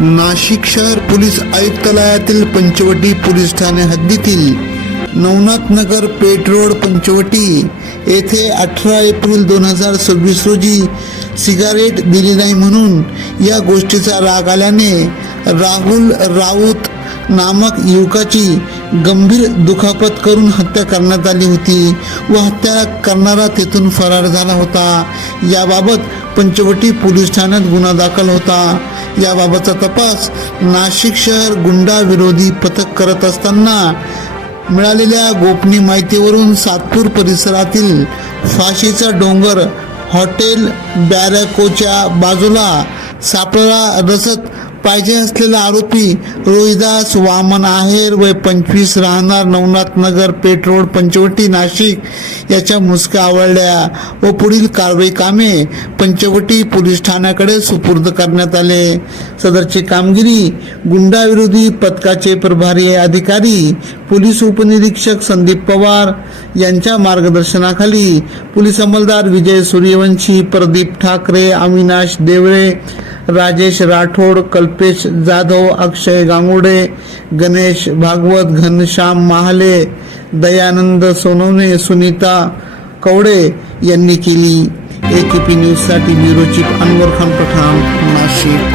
नाशिक शहर police आयुक्तालयातील Panchavati police Thane हद्दीतील नवनाथ नगर पेठ road Panchavati येथे 18 एप्रिल 2026 रोजी सिगारेट दिली नाही म्हणून या गोष्टीचा राग आल्याने राहुल राऊत नामक युवकाची गंभीर दुखापत करून हत्या करण्यात आली होती व हत्या करणारा तेथून फरार झाला होता। याबाबत पंचवटी पोलीस ठाण्यात गुन्हा दाखल होता। याबाबतचा तपास नाशिक शहर गुंडा विरोधी पथक करत असताना मिळालेल्या गोपनीय माहितीवरून सातपूर परिसरातील फाशीचा डोंगर हॉटेल बॅरॅकोच्या बाजूला सापळा रचत पाहिजे असलेला आरोपी रोहिदास वामन आहेर वय 25 राहणार नवनाथ नगर पेठ रोड पंचवटी नाशिक याच्या मुसक्या आवळल्या व पुढील कारवाई कामे पंचवटी पोलीस ठाण्याकडे सुपूर्द करण्यात आले। सदरची कामगिरी गुंडा विरोधी पथकाचे प्रभारी अधिकारी पोलीस उपनिरीक्षक संदीप पवार यांच्या मार्गदर्शनाखाली पोलीस अंमलदार विजय सूर्यवंशी, प्रदीप ठाकरे, अविनाश देवळे, राजेश राठोड, कल्पेश जाधव, अक्षय गांगुडे, गणेश भागवत, घनश्याम महाले, दयानंद सोनवणे, सुनीता कवडे यांनी केली। AKP न्यूज साठी ब्युरो चीफ अनवर खान पठाण, नाशिक।